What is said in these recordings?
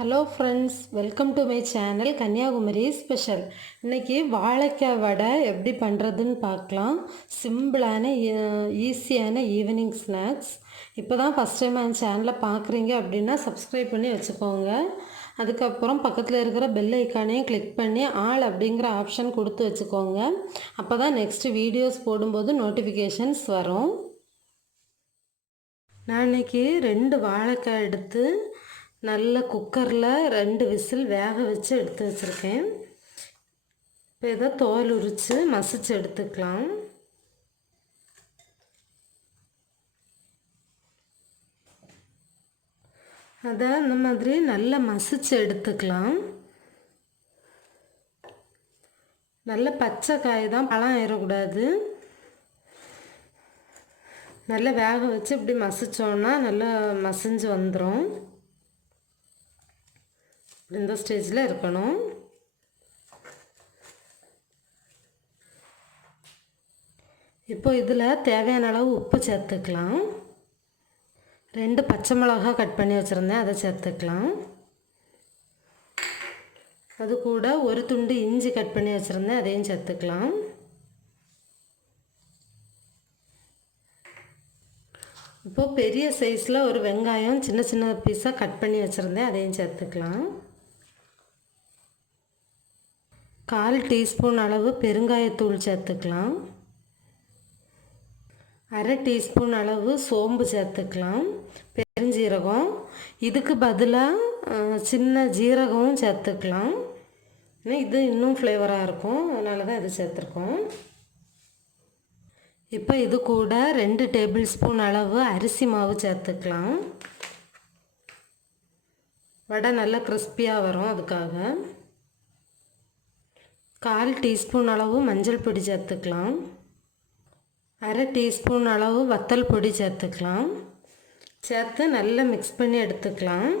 Hello friends, welcome to my channel Kanyakumari special. இன்றைக்கி வாழைக்காய் வடை எப்படி பண்ணுறதுன்னு பார்க்கலாம். சிம்பிளான ஈஸியான ஈவினிங் ஸ்நாக்ஸ். இப்போ தான் ஃபஸ்ட் டைம் என் சேனலை பார்க்குறீங்க அப்படின்னா சப்ஸ்கிரைப் பண்ணி வச்சுக்கோங்க. அதுக்கப்புறம் பக்கத்தில் இருக்கிற பெல் ஐக்கானையும் கிளிக் பண்ணி ஆல் அப்படிங்கிற ஆப்ஷன் கொடுத்து வச்சுக்கோங்க. அப்போ தான் நெக்ஸ்ட்டு வீடியோஸ் போடும்போது நோட்டிஃபிகேஷன்ஸ் வரும். நான் இன்றைக்கி 2 வாழைக்காய் எடுத்து நல்ல குக்கரில் 2 விசில் வேக வச்சு எடுத்து வச்சுருக்கேன். இப்போ இதை தோல் உரித்து மசிச்சு எடுத்துக்கலாம். அதை அந்த மாதிரி நல்லா மசிச்சு எடுத்துக்கலாம். நல்ல பச்சை காய் தான், பழம் ஆயிடக்கூடாது. நல்லா வேக வச்சு இப்படி மசித்தோன்னா நல்லா மசிஞ்சு வந்துடும். இந்த ஸ்டேஜில் இருக்கணும். இப்போ இதில் தேவையான அளவு உப்பு சேர்த்துக்கலாம். 2 பச்சை மிளகா கட் பண்ணி வச்சுருந்தேன், அதை சேர்த்துக்கலாம். அது கூட ஒரு துண்டு இஞ்சி கட் பண்ணி வச்சுருந்தேன், அதையும் சேர்த்துக்கலாம். இப்போது பெரிய சைஸில் ஒரு வெங்காயம் சின்ன சின்ன பீஸாக கட் பண்ணி வச்சுருந்தேன், அதையும் சேர்த்துக்கலாம். 1/4 டீஸ்பூன் அளவு பெருங்காயத்தூள் சேர்த்துக்கலாம். 1/2 டீஸ்பூன் அளவு சோம்பு சேர்த்துக்கலாம். பெருஞ்சீரகம், இதுக்கு பதிலாக சின்ன ஜீரகமும் சேர்த்துக்கலாம். இது இன்னும் ஃப்ளேவராக இருக்கும், அதனால தான் இது சேர்த்துருக்கோம். இப்போ இது கூட 2 டேபிள் ஸ்பூன் அளவு அரிசி மாவு சேர்த்துக்கலாம். வடை நல்லா கிறிஸ்பியாக வரும், அதுக்காக. 1/4 டீஸ்பூன் அளவு மஞ்சள் பொடி சேர்த்துக்கலாம். 1/2 டீஸ்பூன் அளவு வத்தல் பொடி சேர்த்துக்கலாம். சேர்த்து நல்லா மிக்ஸ் பண்ணி எடுத்துக்கலாம்.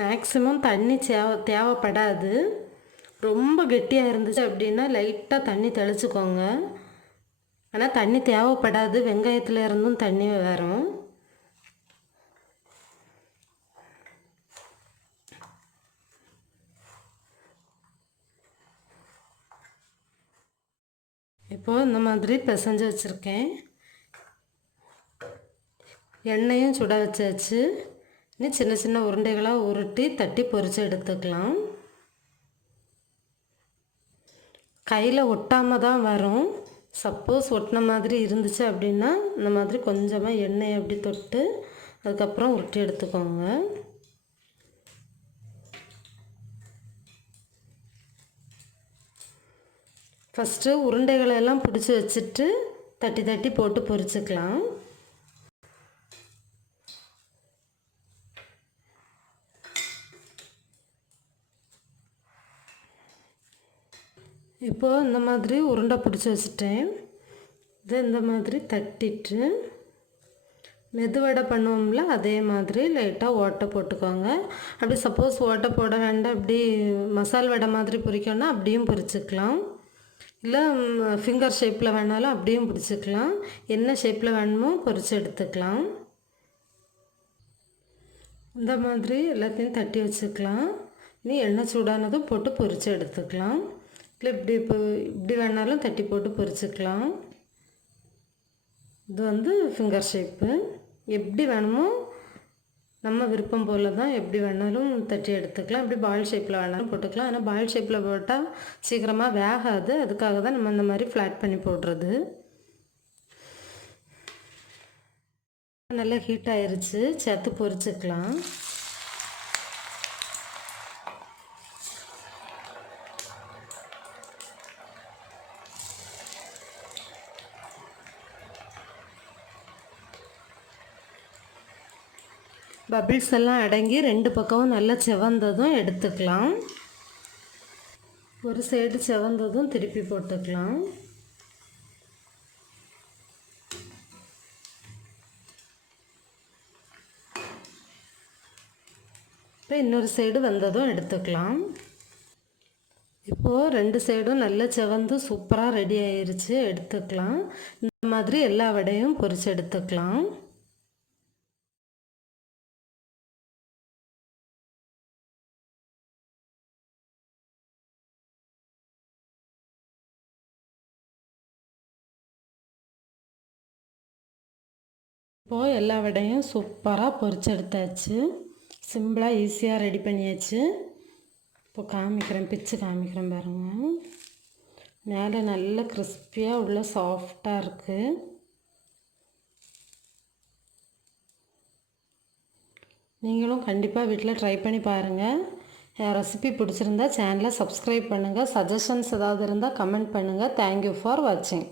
மேக்ஸிமம் தண்ணி தேவைப்படாது. ரொம்ப கெட்டியாக இருந்துச்சு அப்படின்னா லைட்டாக தண்ணி தெளிச்சுக்கோங்க. ஆனால் தண்ணி தேவைப்படாது, வெங்காயத்தில் இருந்தும் தண்ணி வரும். இப்போது இந்த மாதிரி பிசைஞ்சு வச்சுருக்கேன். எண்ணெயும் சுட வச்சாச்சு. இனி சின்ன சின்ன உருண்டைகளாக உருட்டி தட்டி பொரித்து எடுத்துக்கலாம். கையில் ஒட்டாமல் தான் வரும். சப்போஸ் ஒட்டின மாதிரி இருந்துச்சு அப்படின்னா இந்த மாதிரி கொஞ்சமாக எண்ணெயை அப்படி தொட்டு அதுக்கப்புறம் உருட்டி எடுத்துக்கோங்க. ஃபஸ்ட்டு உருண்டைகளை எல்லாம் பிடிச்சி வச்சுட்டு தட்டி தட்டி போட்டு பொரிச்சுக்கலாம். இப்போது இந்த மாதிரி உருண்டை பிடிச்சி வச்சுட்டேன். இதை இந்த மாதிரி தட்டிட்டு மெதுவடை பண்ணுவோம்ல, அதே மாதிரி லைட்டாக ஓட்டை போட்டுக்கோங்க. அப்படி சப்போஸ் ஓட்டை போட வேண்டாம், அப்படி மசால் வடை மாதிரி பொரிக்கணும்னா அப்படியும் பொரிச்சுக்கலாம். இல்லை ஃபிங்கர் ஷேப்பில் வேணாலும் அப்படியும் பிடிச்சிக்கலாம். என்ன ஷேப்பில் வேணுமோ பொரித்து எடுத்துக்கலாம். இந்த மாதிரி எல்லாத்தையும் தட்டி வச்சுக்கலாம். இனி எண்ணெய் சூடானதும் போட்டு பொரித்து எடுத்துக்கலாம். இல்லை இப்படி வேணாலும் தட்டி போட்டு பொரிச்சுக்கலாம். இது வந்து ஃபிங்கர் ஷேப்பு. எப்படி வேணுமோ நம்ம விருப்பம் போல் தான், எப்படி வேணாலும் தட்டி எடுத்துக்கலாம். இப்படி பால் ஷேப்பில் வேணாலும் போட்டுக்கலாம். ஆனால் பால் ஷேப்பில் போட்டால் சீக்கிரமாக வேகாது, அதுக்காக தான் நம்ம இந்த மாதிரி ஃப்ளாட் பண்ணி போடுறது. நல்லா ஹீட் ஆயிருச்சு, சேர்த்து பொரிச்சுக்கலாம். பபிள்ஸ் எல்லாம் அடங்கி 2 பக்கமும் நல்லா செவந்ததும் எடுத்துக்கலாம். ஒரு சைடு செவந்ததும் திருப்பி போட்டுக்கலாம். இப்போ இன்னொரு சைடு வந்ததும் எடுத்துக்கலாம். இப்போது 2 சைடும் நல்லா செவந்து சூப்பராக ரெடி ஆயிருச்சு. எடுத்துக்கலாம். இந்த மாதிரி எல்லா வடையும் பொரிச்சு எடுத்துக்கலாம். இப்போது எல்லா வடையும் சூப்பராக பொரிச்சு எடுத்தாச்சு. சிம்பிளாக ஈஸியாக ரெடி பண்ணியாச்சு. இப்போ காமிக்கிறேன், பிச்சு காமிக்கிறேன் பாருங்கள். மேலே நல்ல கிறிஸ்பியாக உள்ள சாஃப்டாக இருக்குது. நீங்களும் கண்டிப்பாக வீட்டில் ட்ரை பண்ணி பாருங்கள். என் ரெசிபி பிடிச்சிருந்தா சேனலை சப்ஸ்கிரைப் பண்ணுங்கள். சஜஷன்ஸ் ஏதாவது இருந்தால் கமெண்ட் பண்ணுங்கள். தேங்க்யூ ஃபார் வாட்சிங்.